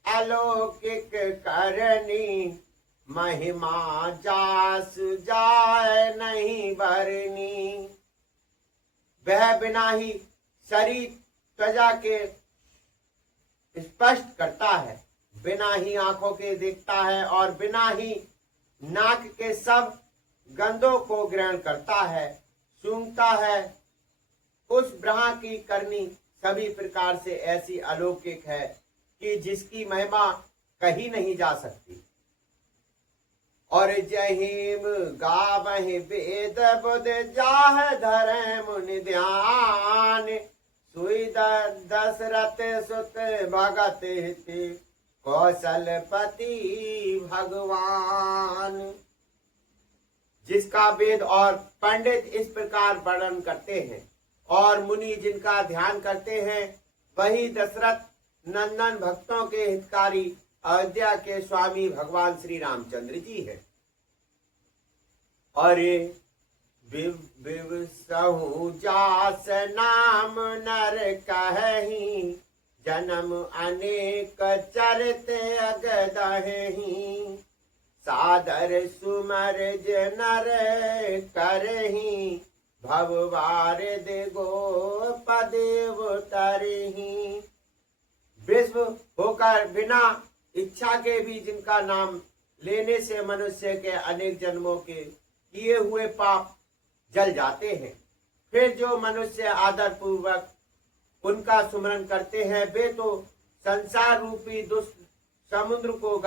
अलौकिक करनी, महिमा जास जाय नहीं भरनी। वह बिना ही शरीर त्वचा के स्पष्ट करता है, बिना ही आंखों के देखता है और बिना ही नाक के सब गंधों को ग्रहण करता है, सूंघता है। उस ब्रह्मा की करनी सभी प्रकार से ऐसी अलौकिक है कि जिसकी महिमा कही नहीं जा सकती। और जहीम गावहि वेद बुध जाह धरे मुनि ध्यान, सुई दशरथ सुत भगत हिति कौशलपति भगवान। जिसका वेद और पंडित इस प्रकार वर्णन करते हैं और मुनि जिनका ध्यान करते हैं, वही दशरथ नंदन भक्तों के हितकारी अयोध्या के स्वामी भगवान श्री रामचंद्र जी हैं। और विवसहु जास नाम नर कहही, जन्म अनेक चरित अगदहि, सादर सुमर नर करही, भववार देगो पदेव तरही। विश्व होकर बिना इच्छा के भी जिनका नाम लेने से मनुष्य के अनेक जन्मों के किए हुए पाप जल जाते हैं, फिर जो मनुष्य आदर पूर्वक उनका सुमरन करते हैं, वे तो संसार रूपी दुष्ट समुद्र को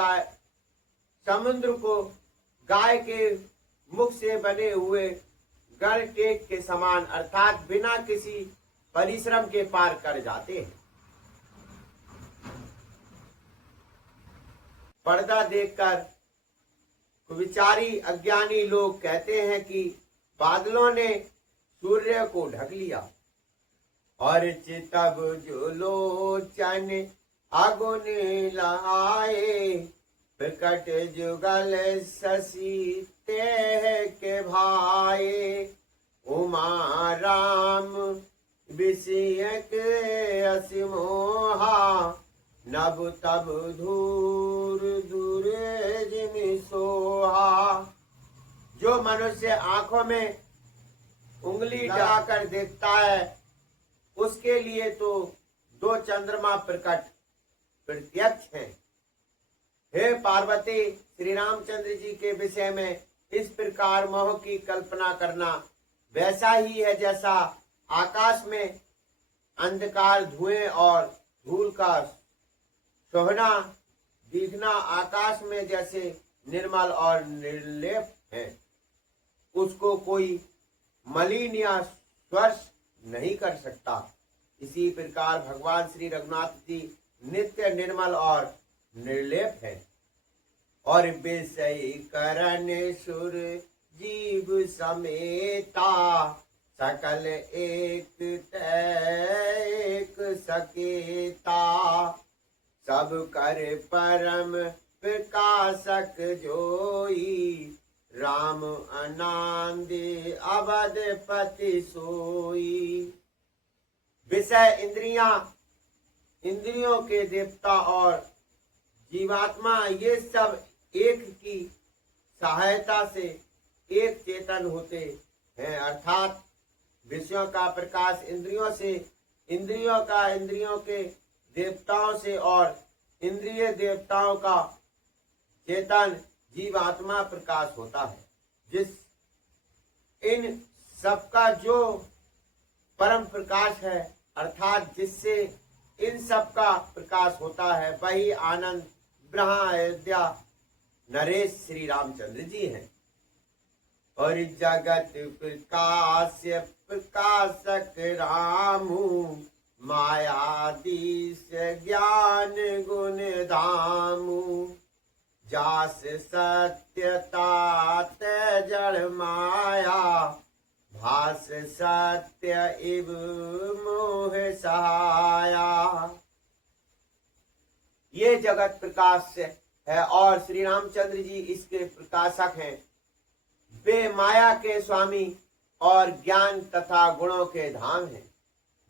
गाय के मुख से बने हुए गढ़ टेक के समान अर्थात बिना किसी परिश्रम के पार कर जाते हैं। पर्दा देखकर विचारी अज्ञानी लोग कहते हैं कि बादलों ने सूर्य को ढक लिया, और चितब जो लोचन अगुन लहाए, प्रकट जुगल शशि तेह के भाए, उमा राम विषय के असिमोहा, नभ तब धूर दूर जिमि सोहा। जो मनुष्य आंखों में उंगली डालकर देखता है, उसके लिए तो दो चंद्रमा प्रकट प्रत्यक्ष हैं। हे पार्वती, श्री रामचंद्र जी के विषय में इस प्रकार मोह की कल्पना करना वैसा ही है जैसा आकाश में अंधकार, धुएं और धूल का सोहना दिखना आकाश में जैसे निर्मल और निर्लेप है, उसको कोई मलिन या स्पर्श नहीं कर सकता। इसी प्रकार भगवान श्री रघुनाथ जी नित्य निर्मल और निर्लेप है। और विषय करण सुर जीव समेता, सकल एक सकेता, सब कर परम प्रकाशक जोई, राम आनंद अवधपति सोई। विषय इंद्रियों के देवता और जीवात्मा ये सब एक की सहायता से एक चेतन होते हैं, अर्थात विषयों का प्रकाश इंद्रियों से, इंद्रियों का इंद्रियों के देवताओं से और इंद्रिय देवताओं का चेतन जीवात्मा प्रकाश होता है। जिस इन सबका जो परम प्रकाश है, अर्थात जिससे इन सब का प्रकाश होता है, वही आनंद ब्रह्मा अयोध्या नरेश श्री रामचंद्र जी हैं। और जगत प्रकाश प्रकाशक रामू, मायाधीश ज्ञान गुण धामू, जास सत्यता जड़ माया, भास सत्य इव मोह सहाया। ये जगत प्रकाश से है और श्री रामचंद्र जी इसके प्रकाशक हैं। वे माया के स्वामी और ज्ञान तथा गुणों के धाम हैं,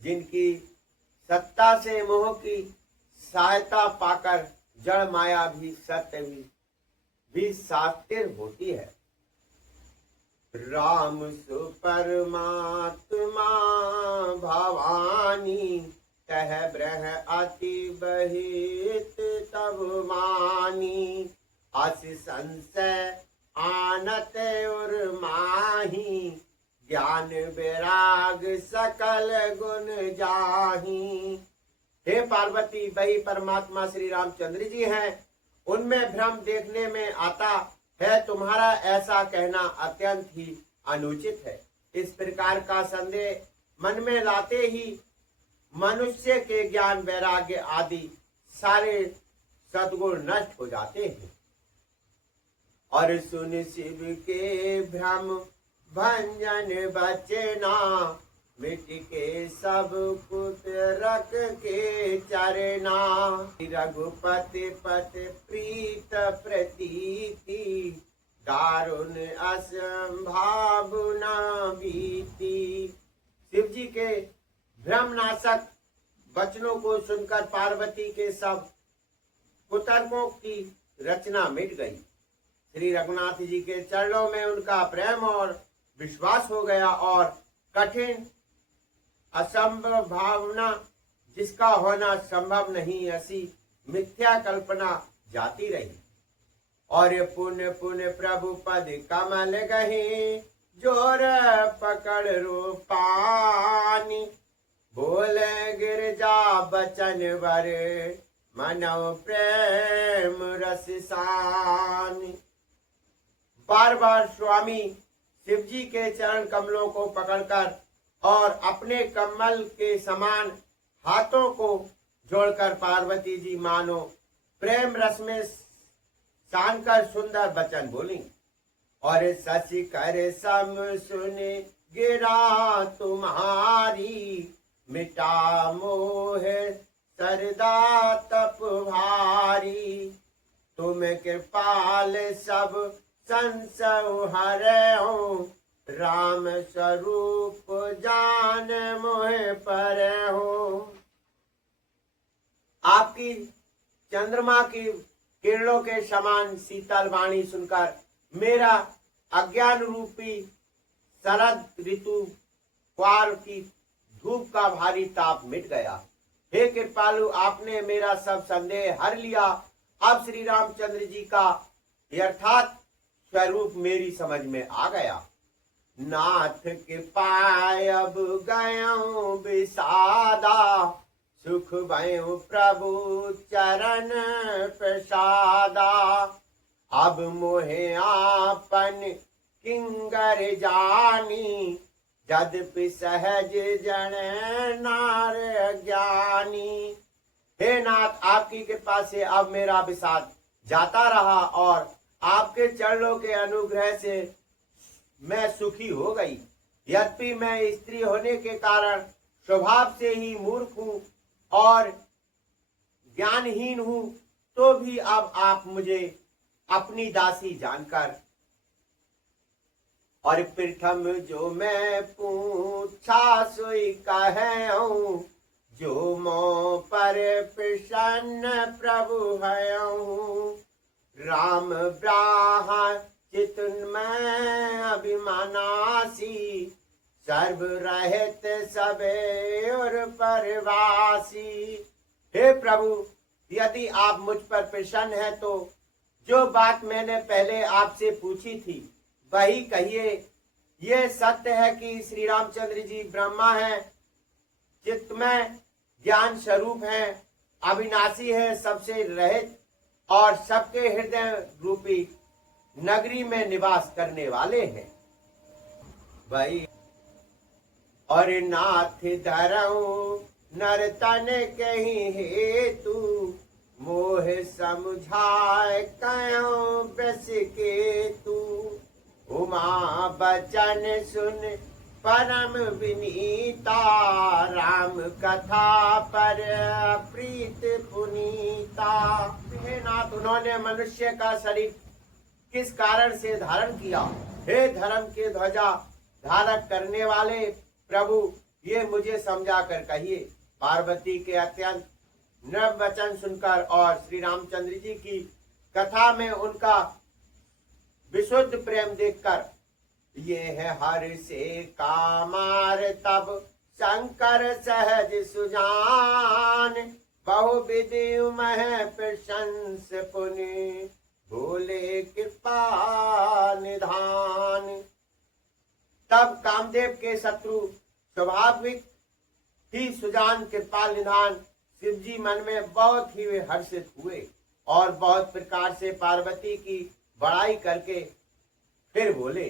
जिनकी सत्ता से मोह की सहायता पाकर जड़ माया भी सत्य भी सातिर होती है। राम सुपरमात्मा भवानी कह ब्रह अति बहित तब मानी अस संशय आनत और माही ज्ञान विराग सकल गुण जाही। हे पार्वती, वही परमात्मा श्री रामचंद्र जी हैं, उनमें भ्रम देखने में आता है। तुम्हारा ऐसा कहना अत्यंत ही अनुचित है। इस प्रकार का संदेह मन में लाते ही मनुष्य के ज्ञान वैराग्य आदि सारे सद्गुण नष्ट हो जाते हैं। और सुन शिव के भ्रम भंजन बचना मिट के सब कुछ रख के चरना रघुपति पति प्रीत प्रतीति दारुण असंभावना बीती। शिव जी के भ्रमनाशक वचनों को सुनकर पार्वती के सब कुतर्कों की रचना मिट गई। श्री रघुनाथ जी के चरणों में उनका प्रेम और विश्वास हो गया और कठिन असंभव भावना, जिसका होना संभव नहीं, ऐसी मिथ्या कल्पना जाती रही। और पुण्य पुण्य प्रभु पद कमल गही जोर पकड़ रूपानी बोले गिरजा बचन वर मनव प्रेम रसानी। बार बार स्वामी शिव जी के चरण कमलों को पकड़कर और अपने कमल के समान हाथों को जोड़कर पार्वती जी मानो प्रेम रस में सानकर सुंदर वचन बोली। और शशि कर सम सुन गिरा तुम्हारी मिटा मोह सरदा तप भारी तुम कृपाल सब संसव हरहु राम स्वरूप जान मोह पर हो। आपकी चंद्रमा की किरणों के समान शीतल वाणी सुनकर मेरा अज्ञान रूपी शरद ऋतु क्वार की धूप का भारी ताप मिट गया। हे कृपालु, आपने मेरा सब संदेह हर लिया। अब श्री रामचंद्र जी का यथार्थ स्वरूप मेरी समझ में आ गया। नाथ के पाय अब गयो विषादा सुख भयो प्रभु चरण प्रसादा अब मोहे आपन किंगर जानी यद्यपि सहज जन नार ज्ञानी। हे नाथ, आपकी कृपा से अब मेरा विषाद जाता रहा और आपके चरणों के अनुग्रह से मैं सुखी हो गई। यद्यपि मैं स्त्री होने के कारण स्वभाव से ही मूर्ख हूँ और ज्ञानहीन हूँ, तो भी अब आप मुझे अपनी दासी जानकर और प्रथम जो मैं पूछा सोई कहऊं जो मो पर प्रसन्न प्रभु हयूं राम ब्राह चितन्मय अभिमानासी सर्व रहित सबे और परवासी। हे प्रभु, यदि आप मुझ पर प्रसन्न है तो जो बात मैंने पहले आपसे पूछी थी वही कहिए। ये सत्य है कि श्री रामचंद्र जी ब्रह्मा है, चित्तमय ज्ञान स्वरूप है, अविनाशी है, सबसे रहित और सबके हृदय रूपी नगरी में निवास करने वाले हैं। वही और नाथ धरऊं नर तन कहीं हेतु मोह समझाए कयों बस के तू उमा बचन सुन परम विनीता, राम कथा पर प्रीत पुनीता। हे नाथ, उन्होंने मनुष्य का शरीर किस कारण से धारण किया? हे धर्म के ध्वजा धारक करने वाले प्रभु, ये मुझे समझा कर कहिए। पार्वती के अत्यंत नव वचन सुनकर और श्री रामचंद्र जी की कथा में उनका विशुद्ध प्रेम देखकर, ये है हर से कामार तब शंकर सहज सुजान, बहुविधि मह प्रशंस पुनि भोले कृपा निधान। तब कामदेव के शत्रु स्वाभाविक ही सुजान कृपा निधान शिव जी मन में बहुत ही वे हर्षित हुए और बहुत प्रकार से पार्वती की बड़ाई करके फिर बोले,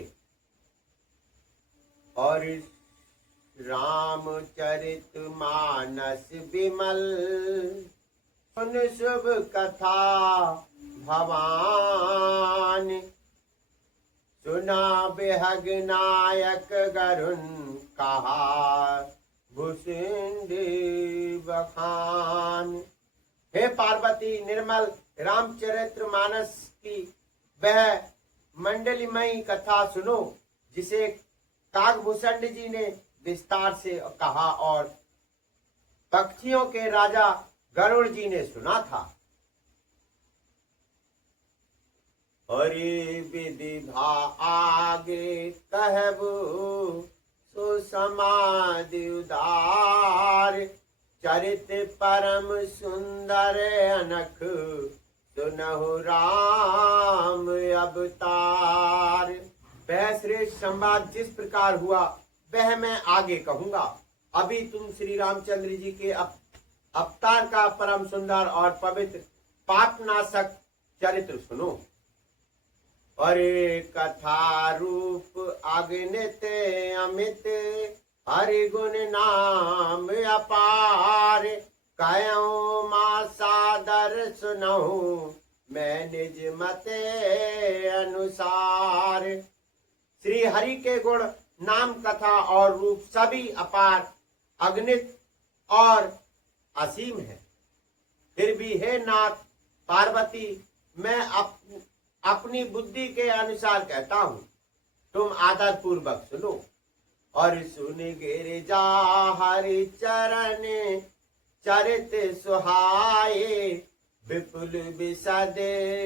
और रामचरित मानस विमल सुन शुभ कथा भवान, सुना बेहग नायक गरुण कहा भूषिंद बखान। हे पार्वती, निर्मल रामचरित्र मानस की वह मंडलीमयी कथा सुनो जिसे काकभूषण जी ने विस्तार से कहा और पक्षियों के राजा गरुड़ जी ने सुना था। हरि विधि भा आगे कहबू सो समाधि उदार, चरित परम सुंदर अनख सुनहु राम अवतार। वह श्रेष्ठ संवाद जिस प्रकार हुआ वह मैं आगे कहूंगा। अभी तुम श्री रामचंद्र जी के अवतार का परम सुंदर और पवित्र पापनाशक चरित्र सुनो। अरे कथा रूप अगणित अमित, हरि गुण नाम अपार, कयो मा सादर सुनहु मैं निज मते अनुसार। श्री हरि के गुण, नाम, कथा और रूप सभी अपार, अगणित और असीम है। फिर भी हे नाथ पार्वती, मैं अपनी बुद्धि के अनुसार कहता हूँ, तुम आदर पूर्वक सुनो। और सुन गिरिजा हरि चरण चरित सुहाए, विपुल विशद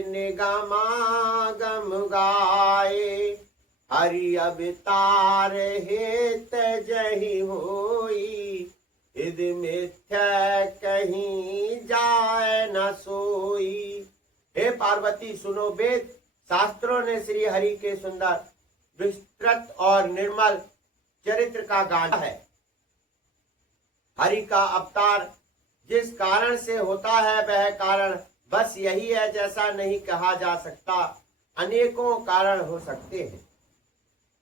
निगमागम गाए, हरि अवतार हेत जहि होई, इद मिथ्या कहीं जाए न सोई। हे पार्वती सुनो, वेद शास्त्रों ने श्री हरि के सुंदर विस्तृत और निर्मल चरित्र का गान है। हरि का अवतार जिस कारण से होता है वह कारण बस यही है जैसा नहीं कहा जा सकता। अनेकों कारण हो सकते हैं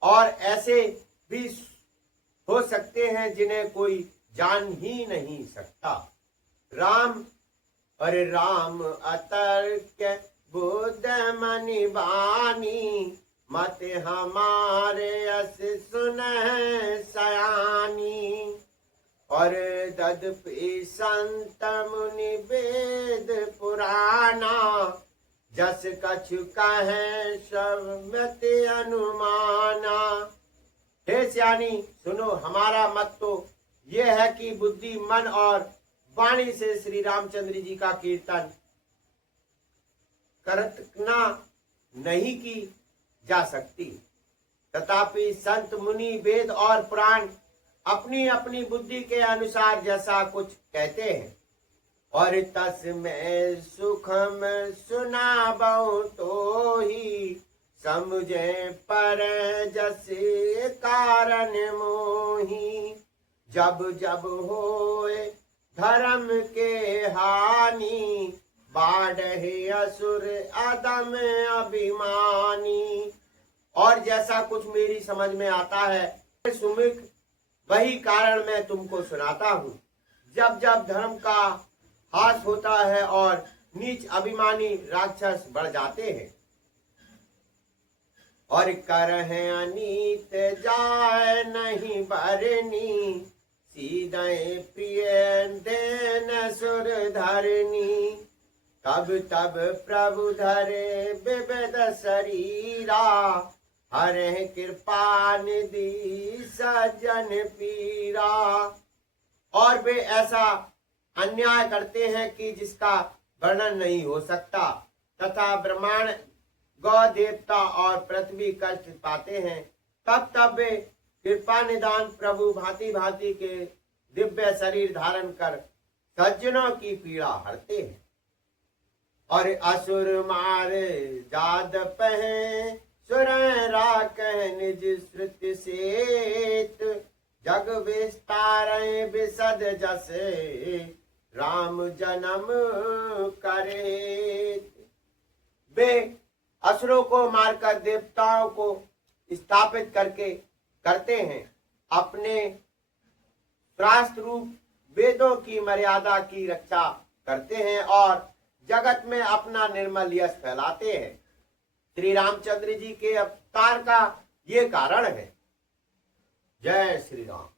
और ऐसे भी हो सकते हैं जिन्हें कोई जान ही नहीं सकता। राम, अरे राम अतर्क बुद्ध मनि बानी, मत हमारे अस सुन सयानी। और तदपि संत मुनि वेद पुराना, जस कछु कहे सब मत अनुमाना। हे सियानी सुनो, हमारा मत तो यह है कि बुद्धि, मन और वाणी से श्री रामचंद्र जी का कीर्तन करना नहीं की जा सकती, तथापि संत मुनि वेद और पुराण अपनी अपनी बुद्धि के अनुसार जैसा कुछ कहते हैं। और तस्मै सुखम सुनाबो तो ही, समझे पर जस कारण मोही। जब जब होए धर्म के हानि, बाढ़े असुर अदम अभिमानी। और जैसा कुछ मेरी समझ में आता है सुमिक, वही कारण मैं तुमको सुनाता हूँ। जब जब धर्म का हास होता है और नीच अभिमानी राक्षस बढ़ जाते हैं और करहे अनीत जाए नहीं बरनी, सीधे प्रिय देन सुर धरनी। तब तब प्रभु धरे विविध शरीरा, हरे कृपा निधि सज्जन पीरा। और वे ऐसा अन्याय करते हैं कि जिसका वर्णन नहीं हो सकता, तथा ब्रह्मांड गौ देवता और पृथ्वी कष्ट पाते हैं। तब तब वे कृपा निदान प्रभु भांति भांति के दिव्य शरीर धारण कर सज्जनों की पीड़ा हरते हैं। और असुर मार जाद पह सुर राख निज श्रुति सेत, जग विस्तार विसद जस राम जन्म करे। वे असुरों को मारकर देवताओं को स्थापित करके करते हैं, अपने शास्त्र रूप वेदों की मर्यादा की रक्षा करते हैं और जगत में अपना निर्मल यश फैलाते हैं। श्री रामचंद्र जी के अवतार का ये कारण है। जय श्री राम।